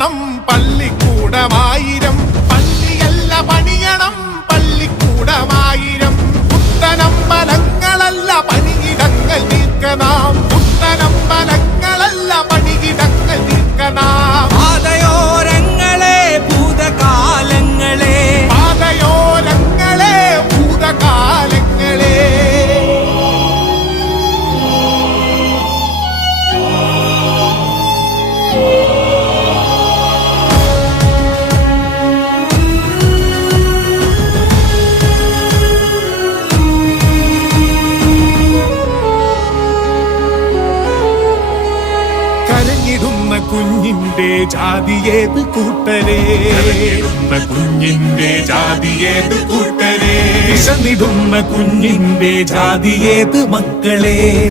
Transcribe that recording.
പണിയണം പള്ളിക്കൂടമായിരം, പള്ളിയല്ല പണിയണം പള്ളിക്കൂടമായിരം. പുത്തനമ്പലങ്ങളല്ല പണിയിടങ്ങൾ തീർക്കനാം, പുത്തനമ്പലങ്ങളല്ല പണിയിടങ്ങൾ തീർക്കനാം. പാതയോരങ്ങളെ ഭൂതകാലങ്ങളെ, പാതയോരങ്ങളെ ഭൂതകാലങ്ങളെ. കരഞ്ഞിടുന്ന കുഞ്ഞിന്റെ ജാതിയേത് കൂട്ടരെ, കരഞ്ഞിടുന്ന കുഞ്ഞിന്റെ ജാതിയേത് കൂട്ടരെ, വിശന്നിടുന്ന കുഞ്ഞിന്റെ ജാതിയേത് മക്കളെ.